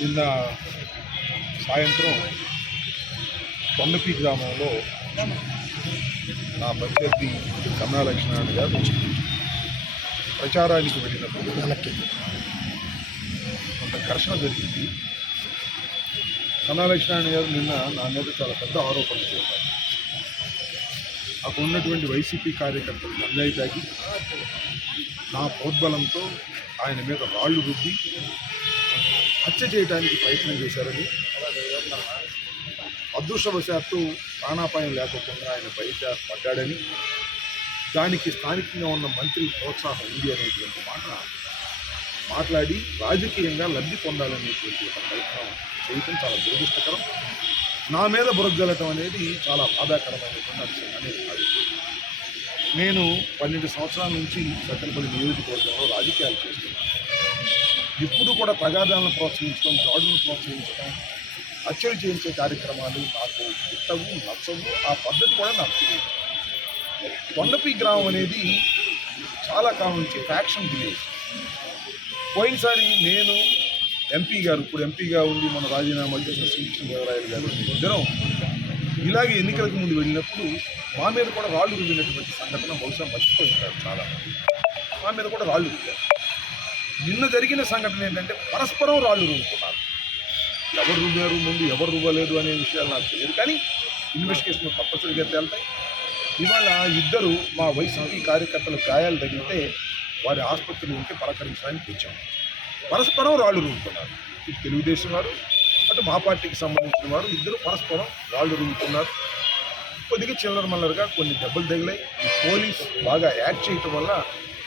నిన్న సాయంత్రం కొండపి గ్రామంలో నా ప్రత్యర్థి కమలా లక్ష్మీనారాయణ గారు ప్రచారానికి వెళ్ళినప్పుడు కొంత ఘర్షణ జరిగింది. కమలా లక్ష్మీనారాయణ గారు నిన్న నా మీద చాలా పెద్ద ఆరోపణలు చేశారు. అక్కడ ఉన్నటువంటి వైసీపీ కార్యకర్తలు గంజాయి తాగి నా ప్రోద్బలంతో ఆయన మీద రాళ్లు రుద్ది హత్య చేయడానికి ప్రయత్నం చేశారని, అదృష్టవశాత్తు ప్రాణాపాయం లేకుండా ఆయన బయట పడ్డాడని, దానికి స్థానికంగా ఉన్న మంత్రి ప్రోత్సాహం ఉంది అనేటువంటి మాట్లాడి రాజకీయంగా లబ్ధి పొందాలనేటువంటి ఒక ప్రయత్నం చేయటం చాలా దురదృష్టకరం. నా మీద బురదలటం అనేది చాలా బాధాకరమైనటువంటి అంశం అనేది కాదు. నేను 12 సంవత్సరాల నుంచి సత్తెనపల్లి నియోజకవర్గంలో రాజకీయాలు చేస్తున్నాను. ఇప్పుడు కూడా ప్రజాదాలను ప్రోత్సహించడం, దాడులను ప్రోత్సహించడం, హత్యలు చేయించే కార్యక్రమాలు నాకు ఇష్టము, నచ్చవు. ఆ పద్ధతి కూడా నాకు తెలియదు. కొండపి గ్రామం అనేది చాలా కాలం నుంచి ఫ్యాక్షన్ విలేజ్. పోయినసారి నేను ఎంపీ గారు, ఇప్పుడు ఎంపీగా ఉండి మన రాజీనామా చేసిన శ్రీకృష్ణదేవరాయలు గారు ఇద్దరం ఇలాగే ఎన్నికలకు ముందు వెళ్ళినప్పుడు మా మీద కూడా రాళ్ళు రుద్దినటువంటి సంఘటన బహుశా మర్చిపోయింటారు చాలా మంది. మా మీద కూడా రాళ్ళు రుద్దారు. నిన్న జరిగిన సంఘటన ఏంటంటే పరస్పరం రాళ్ళు రుద్దుతున్నారు. ఎవరు రువ్వారు, ముందు ఎవరు రువ్వలేదు అనే విషయాలు నాకు తెలియదు, కానీ ఇన్వెస్టిగేషన్ తప్పనిసరిగా తేలుతాయి. ఇవాళ ఇద్దరు మా వైసీపీ కార్యకర్తలు గాయాలు తగిలితే వారి ఆసుపత్రిలో ఉంటే పలకరించడానికి వచ్చాము. పరస్పరం రాళ్ళు రువ్వుతున్నారు. ఇటు తెలుగుదేశం వారు, అటు మా పార్టీకి సంబంధించిన వారు ఇద్దరు పరస్పరం రాళ్ళు రువ్వుతున్నారు. కొద్దిగా చిల్లర మల్లరగా కొన్ని దెబ్బలు తగిలాయి. ఈ పోలీస్ బాగా యాక్ట్ చేయటం వల్ల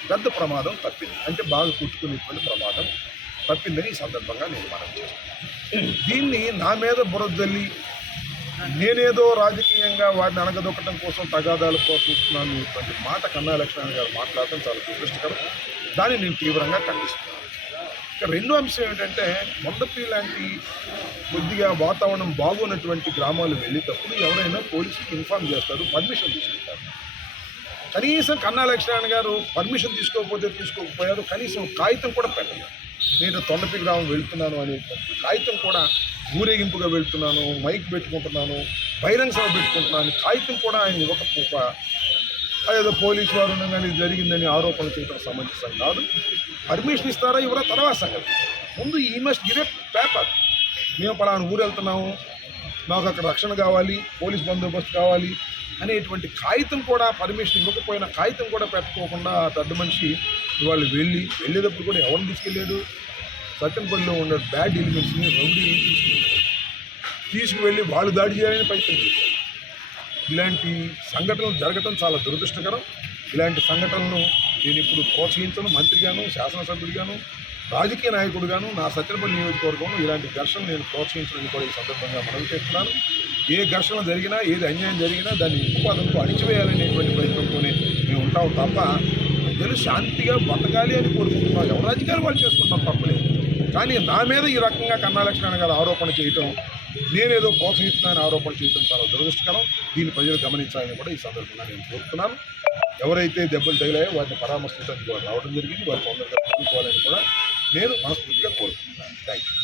పెద్ద ప్రమాదం తప్పింది, అంటే బాగా కుట్టుకునేటువంటి ప్రమాదం తప్పిందని ఈ సందర్భంగా నేను మనం చేస్తాను. దీన్ని నా మీద బురదల్లి నేనేదో రాజకీయంగా వారిని అణగదొక్కడం కోసం తగాదాలు ప్రోత్సహిస్తున్నాను అనేటువంటి మాట కన్నా లక్ష్మణ్ గారు మాట్లాడటం చాలా దురదృష్టకరం. దాన్ని నేను తీవ్రంగా ఖండిస్తున్నాను. ఇక రెండో అంశం ఏమిటంటే, కొండపి లాంటి కొద్దిగా వాతావరణం బాగున్నటువంటి గ్రామాలు వెళ్ళేటప్పుడు ఎవరైనా పోలీసుకి ఇన్ఫార్మ్ చేస్తారు, పర్మిషన్ తీసుకుంటారు. కనీసం కన్నా లక్ష్మణ్ గారు పర్మిషన్ తీసుకోకపోయారు, కనీసం కాగితం కూడా పెట్టలేదు. నేను కొండపి గ్రామం వెళ్తున్నాను అనేటువంటి కాగితం కూడా, ఊరేగింపుగా వెళ్తున్నాను, మైక్ పెట్టుకుంటున్నాను, బహిరంగ సభ పెట్టుకుంటున్నాను, కాగితం కూడా ఆయన ఇవ్వకపోక అదేదో పోలీసు వారు కానీ జరిగిందని ఆరోపణలు చేయడం సమంజసం కాదు. పర్మిషన్ ఇస్తారా ఇవ్వరా తర్వాత సంగతి. ముందు ఈ మస్ట్ గివ్ ఏ పేపర్. మేము పలానా ఊరు వెళ్తున్నాము, నాకు అక్కడ రక్షణ కావాలి, పోలీస్ బందోబస్తు కావాలి అనేటువంటి కాగితం కూడా, పర్మిషన్ ఇవ్వకపోయినా కాగితం కూడా పెట్టుకోకుండా ఆ పెద్ద మనిషి వాళ్ళు వెళ్ళేటప్పుడు కూడా ఎవరిని తీసుకెళ్ళాడు, సత్తెనపల్లిలో ఉన్న బ్యాడ్ ఎలిమెంట్స్ని, రౌడీని తీసుకువెళ్ళి వాళ్ళు దాడి చేయాలని ప్రయత్నం చేశారు. ఇలాంటి సంఘటనలు జరగటం చాలా దురదృష్టకరం. ఇలాంటి సంఘటనలను నేను ఇప్పుడు ప్రోత్సహించను. మంత్రిగాను, శాసనసభ్యుడిగాను, రాజకీయ నాయకుడిగాను నా సత్తెనపల్లి నియోజకవర్గంలో ఇలాంటి ఘర్షణ నేను ప్రోత్సహించడానికి కూడా ఈ సందర్భంగా మనవి చేస్తున్నాను. ఏ ఘర్షణ జరిగినా, ఏది అన్యాయం జరిగినా దాన్ని ఉపాధంతో అణిచివేయాలనేటువంటి ప్రయత్నంతోనే మేము ఉంటాం తప్ప, ప్రజలు శాంతిగా బతకాలి అని కోరుకుంటున్నాం. ఎవరు రాజకీయాలు వాళ్ళు చేసుకుంటాం, తప్పలేదు. కానీ నా మీద ఈ రకంగా కన్నా లక్ష్మణ్ గారు ఆరోపణ చేయటం, నేనేదో ప్రోత్సహిస్తున్నానని ఆరోపణ చేయడం చాలా దురదృష్టకరం. దీన్ని ప్రజలు గమనించాలని కూడా ఈ సందర్భంగా నేను కోరుతున్నాను. ఎవరైతే దెబ్బలు తగిలాయో వాటిని పరామర్శించడానికి రావడం జరిగింది. వారు తొందరగా కోరుకోవాలని కూడా నేను మనస్ఫూర్తిగా కోరుకుంటున్నాను. Thank you.